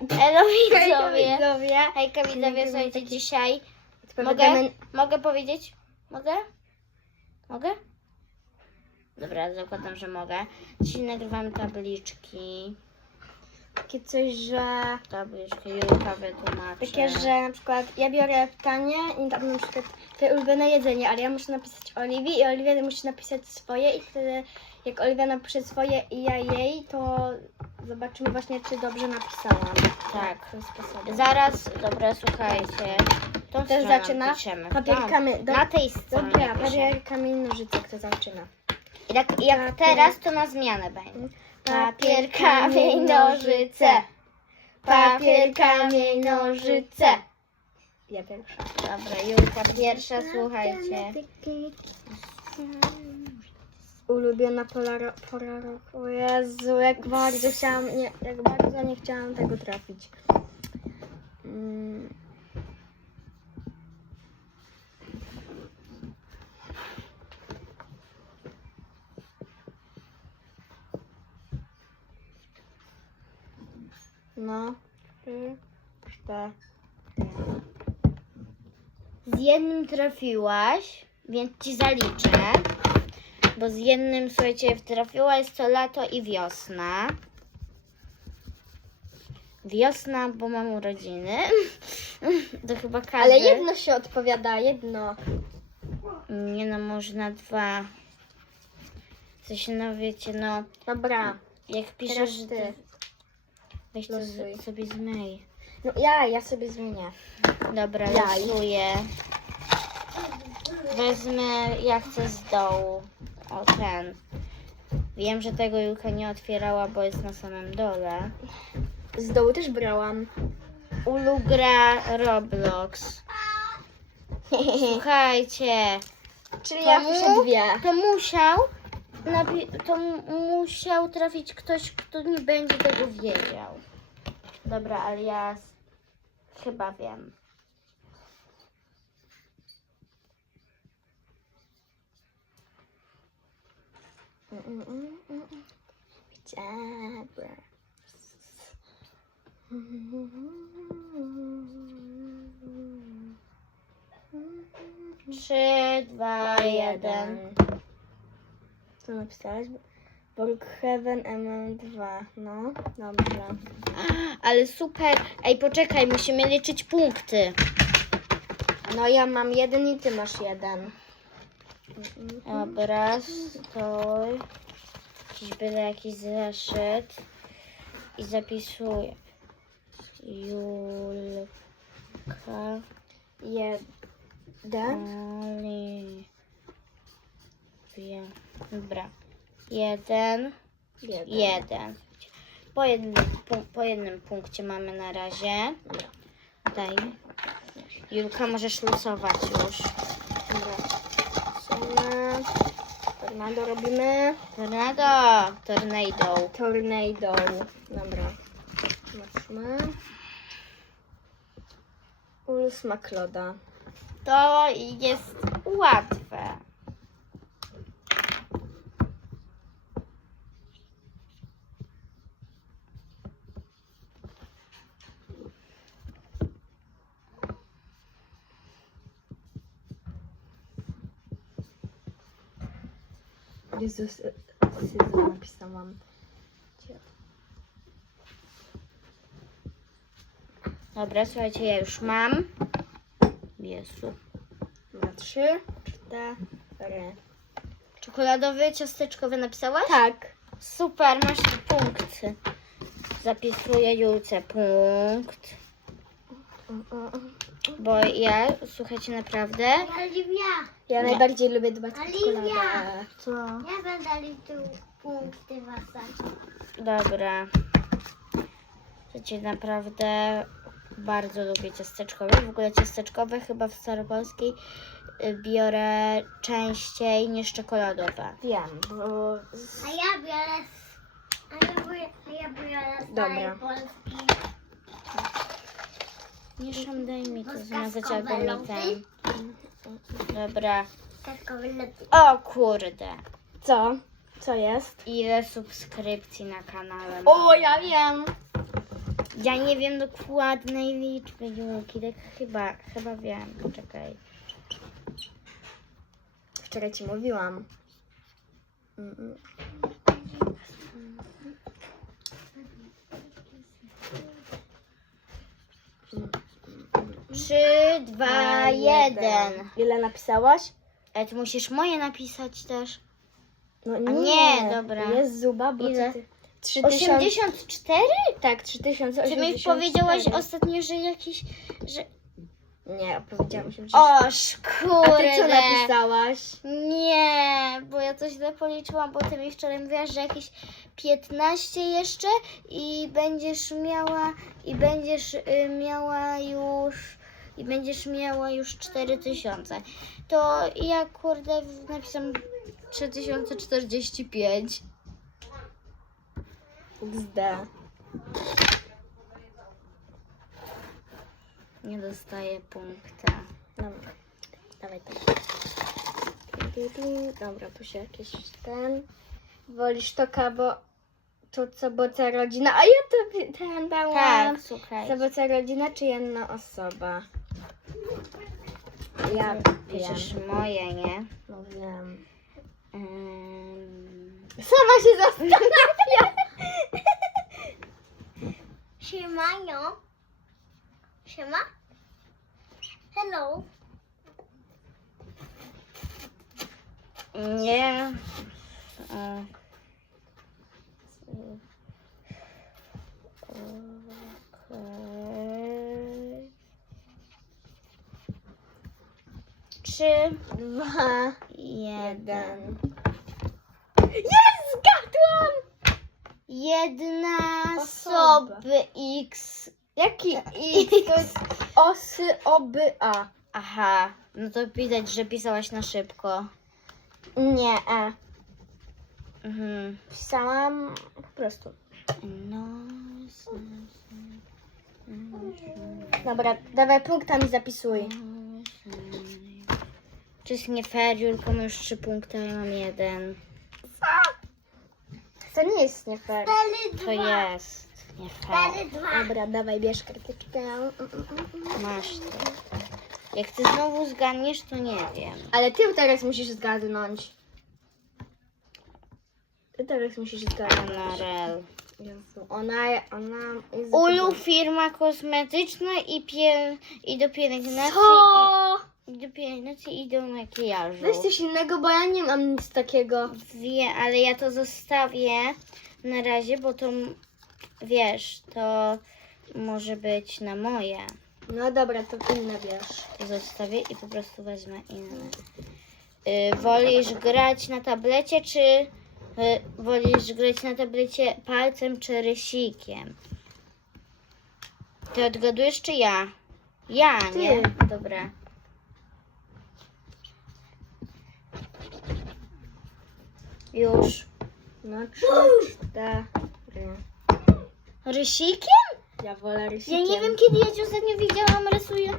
Elo widzowie. Hejka widzowie, słuchajcie, dzisiaj mogę, Odpowiadamy mogę powiedzieć? Mogę? Mogę? Dobra, zakładam, że mogę. Dzisiaj nagrywamy tabliczki. takie coś, że... Tabliczki, Julka wytłumaczy. Takie, że na przykład ja biorę pytanie i tam na przykład twoje ulubione jedzenie, ale ja muszę napisać Oliwii i Oliwia musi napisać swoje i wtedy jak Oliwia napisze swoje i ja jej, to zobaczymy właśnie, czy dobrze napisałam. Tak. Sposób. Zaraz, dobra, słuchajcie. Tą Kto stroną zaczyna? Piszemy. Papier, Tam, kamień. Do... Na tej stronie Dobra, piszemy. papier, kamień, nożyce, kto zaczyna. I tak, jak Papier. teraz, to na zmianę będzie. Papier, kamień, nożyce. Papier, kamień, nożyce. Ja pierwsza. Dobra, Julka pierwsza, słuchajcie. Ulubiona pora, pora roku. Jezu, jak bardzo chciałam, nie, jak bardzo nie chciałam tego trafić. Mm. No, trzy, cztery. Z jednym trafiłaś, więc ci zaliczę. Bo z jednym, słuchajcie, trafiłaś to lato i wiosna. Wiosna, bo mam urodziny. To chyba każdy. Ale jedno się odpowiada, jedno. Nie no, można dwa. W sensie, no wiecie, no, Dobra. jak piszesz, że ty. Weź to Losuj. z, sobie zmyj. No ja, ja sobie zmienię. Dobra, Jaj. losuję. Wezmę, ja chcę z dołu. O, ten. Wiem, że tego Julka nie otwierała, bo jest na samym dole. Z dołu też brałam. Ulu gra Roblox. Słuchajcie, Czyli ja Komu? piszę dwie. to musiał, napi- to musiał trafić ktoś, kto nie będzie tego wiedział. Dobra, ale ja chyba wiem. Mm, mm, mm, mm, mm. Dobra. Trzy, dwa, jeden. Co napisałeś? Brookhaven MM2. No, dobrze. Ale super. Ej, poczekaj, musimy liczyć punkty. No ja mam jeden i ty masz jeden. Dobra, stój. Jakiś byle jakiś zeszyt. I zapisuję. Julka. Jeden. Oliwia. Dobra. Jeden. Jeden. Jeden. Po jednym, pu- po jednym punkcie mamy na razie. Daj. Julka, możesz losować już. Zobaczymy. Tornado robimy. Tornado. Tornado. Tornado. Dobra. Zobaczmy. Ósma kloda. To jest łatwe. Jezus, Syzo napisałam. Dobra, słuchajcie, ja już mam. Jezu. Dobra, trzy, cztery. Czekoladowy, ciasteczkowy napisałaś? Tak. Super, masz punkty. Zapisuję Julce punkt. Bo ja, słuchajcie, naprawdę. Oliwia, Ja Nie. najbardziej lubię dbać o Oliwia. czekoladę. Co? ja będę liczył punkty wasać. Dobra. Słuchajcie, naprawdę bardzo lubię ciasteczkowe. W ogóle ciasteczkowe chyba w staropolskiej y, biorę częściej niż czekoladowe. Wiem, bo... A ja biorę, a ja biorę, a ja biorę z Dobra. Polski. Nie daj mi to zmazać albo mi ten. Dobra. O kurde. Co? Co jest? Ile subskrypcji na kanale mam? O, ja wiem! Ja nie wiem dokładnej liczby Julki, tak chyba, chyba wiem. Poczekaj. Wczoraj ci mówiłam. Mm, Trzy, dwa, jeden. Ile napisałaś? Ale ty musisz moje napisać też. No nie, dobra. Jest zuba, bo Ile? ty... 3000... 84? Tak, 3000. Czy mi powiedziałaś ostatnio, że jakiś, że... Nie, powiedziałam się. Oż A ty co napisałaś? Nie, bo ja coś źle policzyłam, bo ty mi wczoraj mówiłaś, że jakieś 15 jeszcze i będziesz miała i będziesz y, miała już i będziesz miała już 4000. To ja kurde napisam 3045. XD. Nie dostaję punkta. Dobra, dawaj to. Dobra, tu się jakiś ten... Wolisz to bo to co boca rodzina, a ja to ten dałam. Tak, słuchaj. Zaboca rodzina czy jedna osoba? Ja Piszesz moje, nie? No wiem. Ym, Sama się zastanawia. Siemano. Siema. Hello. Nie. E, Okej. Trzy, Dwa, jeden. Jest! Zgadłam! Jedna Osoba. osoby X. Jaki X? To jest osy oby A. Aha, no to widać, że pisałaś na szybko. Nie, E. Mhm. Pisałam po prostu. No. Dobra, dawaj punktami zapisuj. To jest nie fair, Julka ma już trzy punkty, a ja mam jeden. To nie jest nie fair. To jest nie fair. Dobra, dawaj, bierz karteczkę. Masz to. Jak ty znowu zgadniesz, to nie wiem. Ale ty teraz musisz zgadnąć. Ty teraz musisz zgadnąć. Jezu, ona, ona jest... Ulu firma kosmetyczna i, pie, i do pielęgnacji Co? Do pielęgnacji i do makijażu. Weź coś innego, bo ja nie mam nic takiego. Wie, ale ja to zostawię na razie, bo to wiesz, to może być na moje. No dobra, to inne bierz. Zostawię i po prostu wezmę inne. Y, wolisz grać na tablecie, czy y, wolisz grać na tablecie palcem czy rysikiem? Ty odgadujesz, czy ja? Ja, nie? Dobra. Już. No trzy, cztery. Rysikiem? Ja wolę Ja rysikiem. nie wiem, kiedy ja cię ostatnio widziałam rysuję,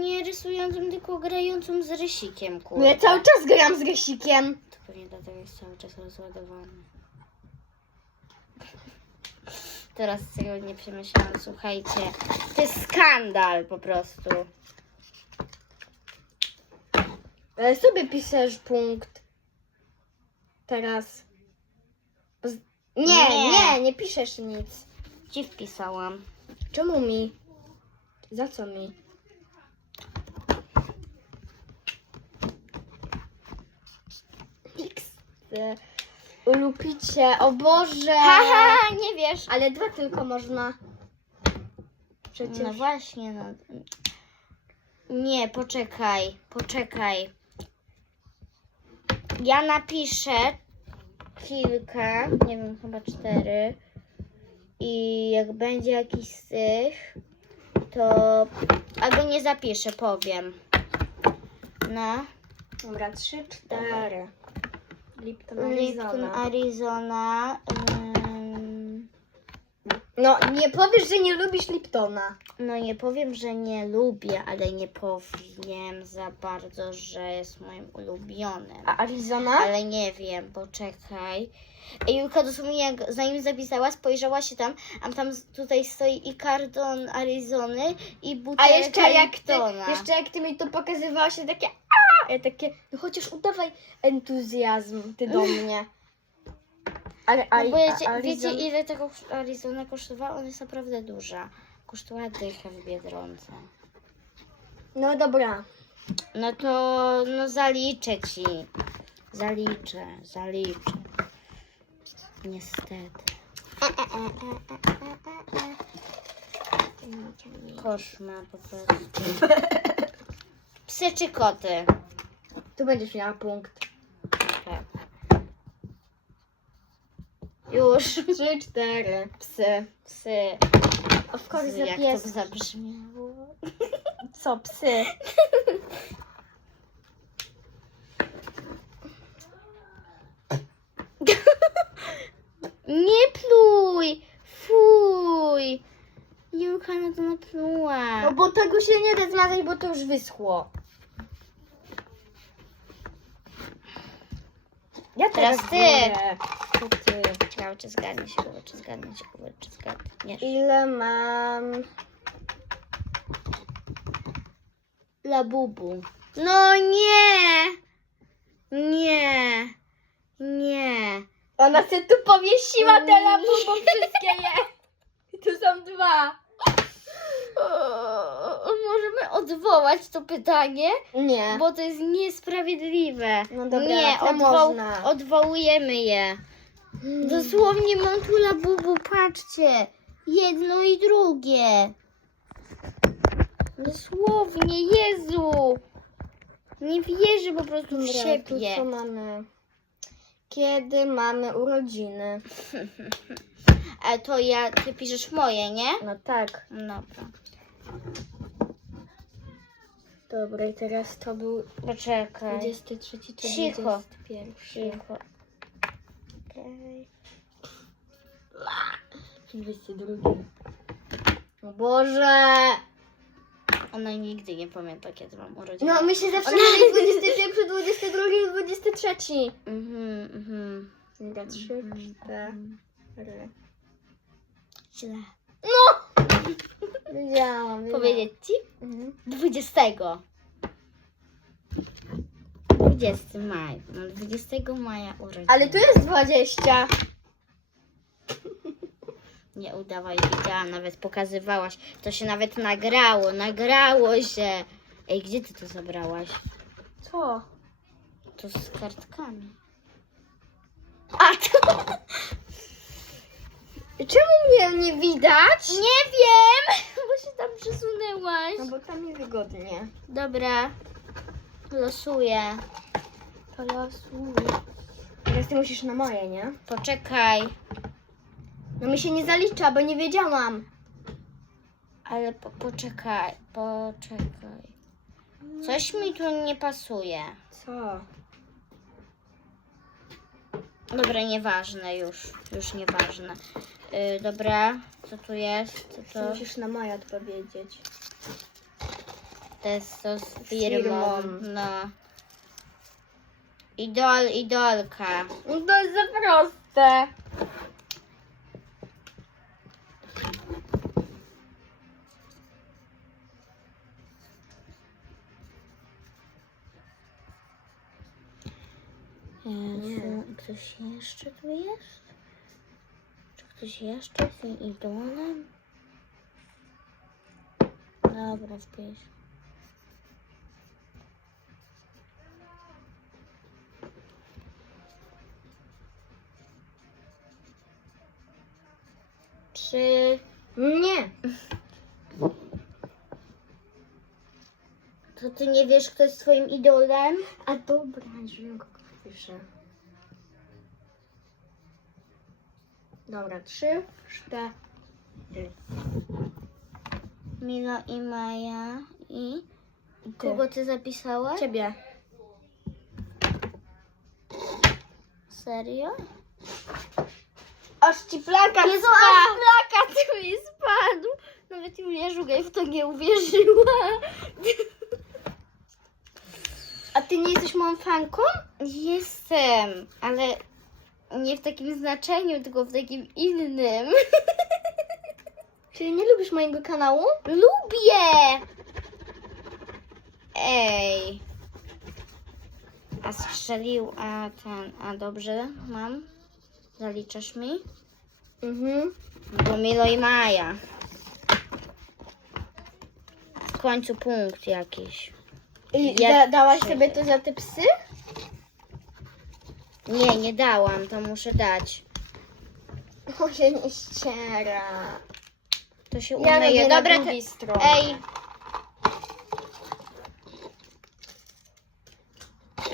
nie rysującą, tylko grającą z rysikiem, kurde. No ja cały czas gram z rysikiem. To pewnie dlatego jest cały czas rozładowany. Teraz tego nie przemyślałam, słuchajcie. To jest skandal po prostu. Ale sobie piszesz punkt. Teraz. Z- Nie, Nie. nie, nie, piszesz nic. Ci wpisałam. Czemu mi? Za co mi? X. Lubicie, o Boże! Haha, nie wiesz. Ale dwa tylko można. Przecież. No właśnie, no. Nie, poczekaj, poczekaj. Ja napiszę kilka, nie wiem, chyba cztery. I jak będzie jakiś z tych, to. Albo nie zapiszę, powiem. No. Dobra, trzy, cztery. Lipton, Lipton, Arizona. Arizona. No, nie powiesz, że nie lubisz Liptona. No nie powiem, że nie lubię, ale nie powiem za bardzo, że jest moim ulubionym. A Arizona? Ale nie wiem, poczekaj. Ej, Julka dosłownie jak zanim zapisała, spojrzała się tam, a tam z- tutaj stoi i karton Arizony i A butelka jeszcze jak, ty, Liptona. jeszcze jak ty mi to pokazywałaś, to takie a ja takie, no chociaż udawaj entuzjazm ty do mnie. Ale a, No bo wiecie, a, wiecie Arizona- ile tego Arizona kosztowała? Ona jest naprawdę duża. Kosztowała dychę w Biedronce. No dobra. No to no zaliczę ci. Zaliczę, zaliczę. Niestety. Koszmar po prostu. Psy czy koty? Tu będziesz miała punkt. Już. Trzy, cztery. Psy. Psy. Of course, Psy, za jak to zabrzmiało. Co, psy? Nie pluj! Fuj! Julka na to napluła. No bo tego się nie da zmazać, bo to już wyschło. Ja Teraz teraz ty. biorę. Czy zgadnie się Kuba, czy zgadnie się Kuba, czy zgadniesz. Ile mam? Labubu. No nie! Nie! Nie! Ona się tu powiesiła te labubu wszystkie je. Tu są dwa. O, możemy odwołać to pytanie, Nie. bo to jest niesprawiedliwe. No dobra, nie, to odwoł, można. odwołujemy je. Dosłownie mam tu labubu, patrzcie. Jedno i drugie. Dosłownie, Jezu. Nie wierzę po prostu w Dobra, tu siebie. co mamy? Kiedy mamy urodziny? A to ja, ty piszesz moje, nie? No tak. Dobra. Dobra, i teraz to był Poczekaj. 23 czy Cicho. 21? Cicho. 22. O Boże! Ona nigdy nie pamięta, kiedy mam urodziny. No, my się zawsze mieli 21, 22 i 23. Mhm, mhm. Dobra, 3, Mhm. 4. Źle. Wiedziałam, wiedziałam. Powiedzieć ci? Mhm. 20. 20 maja. Mam 20 maja urodziny. Ale tu jest 20. Nie udawaj, widziałam, nawet pokazywałaś. To się nawet nagrało, nagrało się. Ej, gdzie ty to zabrałaś? Co? To z kartkami. A to... Czemu mnie nie widać? Nie wiem, bo się tam przesunęłaś. No bo tam mi wygodnie. Dobra, losuję. Teraz ty musisz na moje, nie? Poczekaj, No mi się nie zalicza, bo nie wiedziałam. ale po, poczekaj, poczekaj. Coś mi tu nie pasuje. Co? Dobra, nieważne już, już nieważne. Yy, dobra, co tu jest? Co to, musisz na moje odpowiedzieć. to jest to z firmą. firmą. No. Idol, idolka. No to jest za proste. Jezu, ktoś jeszcze tu jest? Czy ktoś jeszcze jest tym idolem? Dobra, wpisz. Czy Nie. to ty nie wiesz, kto jest twoim idolem? A dobra, wiem kogo piszę. Dobra, trzy, cztery. Milo i Maja i... Kogo ty zapisałaś? Ciebie. Serio? Aż ci plakat Jezu, aż plakat mi spadł. Nawet Julia Żugaj w to nie uwierzyła. A ty nie jesteś moją fanką? Jestem, ale nie w takim znaczeniu, tylko w takim innym. Czyli nie lubisz mojego kanału? Lubię! Ej. A strzelił, a ten, a dobrze mam? Zaliczasz mi? Mhm. Bo Milo i Maja. W końcu punkt jakiś. I Ja- da, dałaś sobie to za te psy? Nie, nie dałam, to muszę dać. O, się nie ściera. To się Ja umyje. robię na Dobra, drugiej te... stronie. Ej.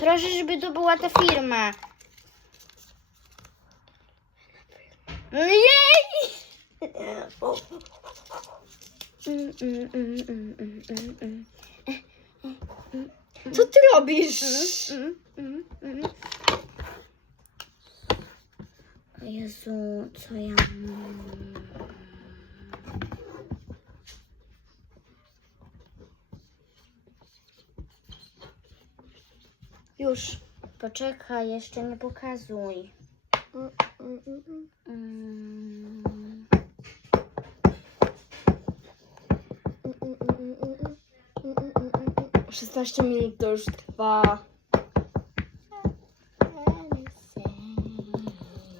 Proszę, żeby to była ta firma. Jej! Mm, mm, mm, mm, mm, mm, mm. Co ty robisz? Mm, mm, mm. Jezu, co ja mam? Już. Poczekaj, jeszcze nie pokazuj. 16 minut to już trwa.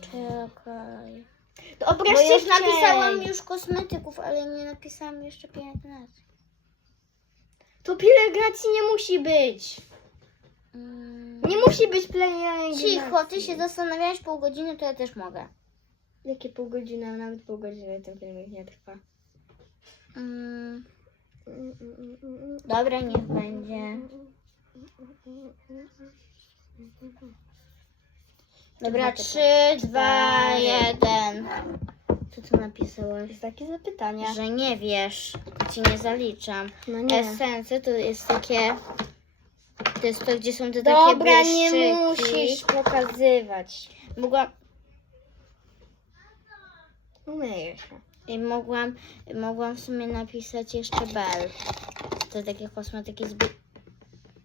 Czekaj. Dobra, szybciej. napisałam już kosmetyków, ale nie napisałam jeszcze pielęgnacji. To pielęgnacji nie musi być. Mm. Nie musi być pielęgnacji. Cicho, ty się zastanawiałaś pół godziny, to ja też mogę. Jakie pół godziny, a nawet pół godziny ten filmik nie trwa. Mm. Dobra, niech będzie. Dobra, trzy, dwa, jeden. Co tu napisałaś? Jest takie zapytania. Że nie wiesz, to ci nie zaliczam. No nie. Esencje to jest takie. To jest to, gdzie są te takie Dobra, nie błyszczyki. musisz pokazywać. Mogłam, Umyję się. i mogłam, mogłam w sumie napisać jeszcze Bell. To takie kosmetyki z. bi-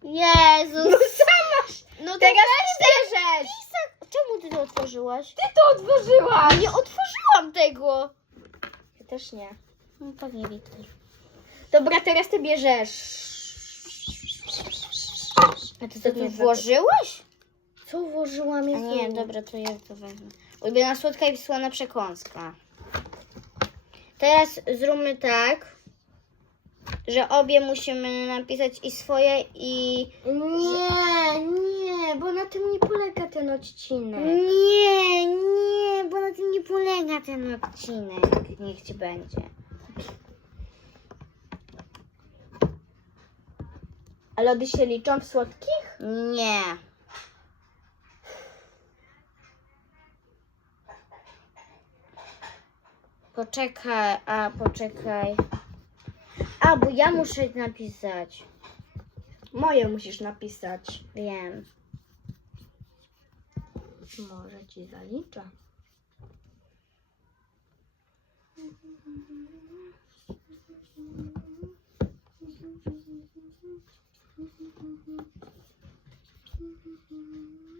Jezus! No sama! No to Teraz weź czterzeć! Lisa, Czemu ty to otworzyłaś? Ty to otworzyłaś! Nie otworzyłam tego! Ja też nie. No pewnie Wiktor. Dobra, teraz ty bierzesz. A ty tu nie włożyłaś? Co włożyłam? A nie, dobra, to ja to wezmę. Ulubiona słodka i słona przekąska. Teraz zróbmy tak, że obie musimy napisać i swoje i... Nie, nie, bo na tym nie polega ten odcinek. Nie, nie, bo na tym nie polega ten odcinek. Niech ci będzie. A lody się liczą w słodkich? Nie. Poczekaj, a poczekaj. A, bo ja muszę napisać. Moje musisz napisać. Wiem. Może ci zaliczę.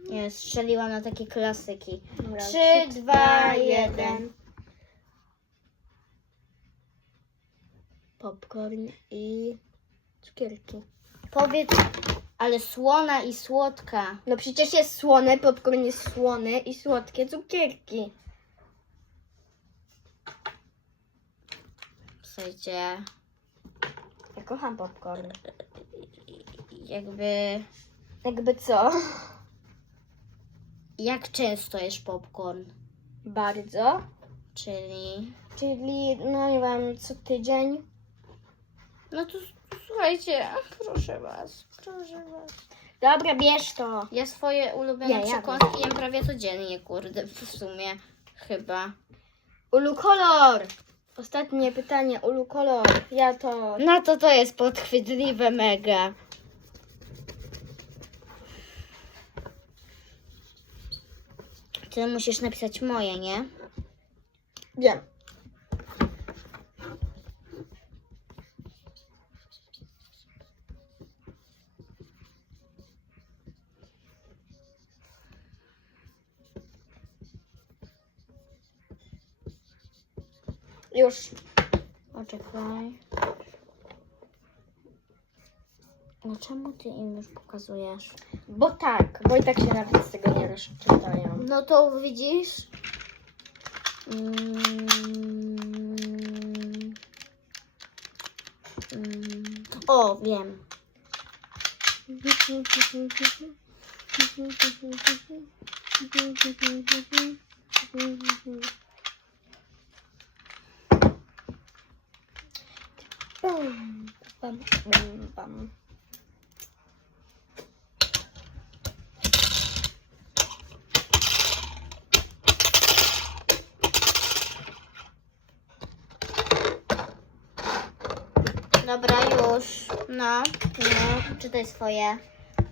Nie, strzeliłam na takie klasyki. Dobra, Trzy, dwa, jeden. Popcorn i cukierki. Powiedz, ale słona i słodka. No przecież jest słone, popcorn jest słony i słodkie cukierki. Sensie, Ja kocham popcorn. Jakby, Jakby co? jak często jesz popcorn? Bardzo. Czyli, Czyli, no nie wiem, co tydzień. no to słuchajcie, proszę was, proszę was. Dobra, bierz to. Ja swoje ulubione Ja, ja przekąski jem prawie codziennie, kurde, w sumie, chyba. Ulu kolor. Ostatnie pytanie, ulu kolor. Ja to... No to to jest podchwytliwe mega. Ty musisz napisać moje, nie? Wiem. Już. Poczekaj. No czemu ty im już pokazujesz? Bo tak, bo i tak się nawet z tego nie rozczytają. No to widzisz. Mm. Mm. O, wiem. Bum, bum, bum, bum. Dobra, już. No, no, czytaj swoje.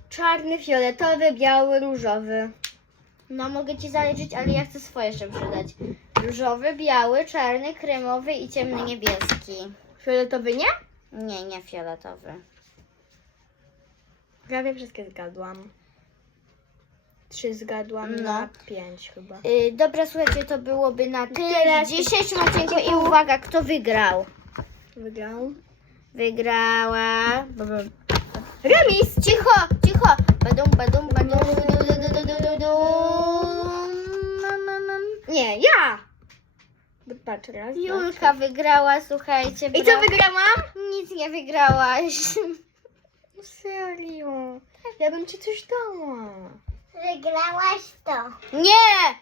Czarny, fioletowy, biały, różowy. No, mogę ci zaliczyć, ale ja chcę swoje jeszcze przydać. Różowy, biały, czarny, kremowy i ciemny niebieski. Fioletowy nie? Nie, nie fioletowy. Prawie wszystkie zgadłam. Trzy zgadłam No. na pięć chyba. Yy, dobra, słuchajcie, to byłoby na tyle w dzisiejszym odcinku i uwaga, kto wygrał? Wygrał. Wygrała. Remis! Cicho, cicho. Badum, badum, badum. Nie, ja! Patrz raz. Julka wygrała, słuchajcie. I co wygrałam? Nic nie wygrałaś. No Serio. Ja bym ci coś dała. Wygrałaś to. Nie!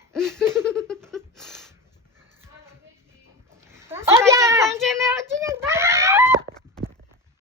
Słuchajcie, Obiad! kończymy odcinek. Bye!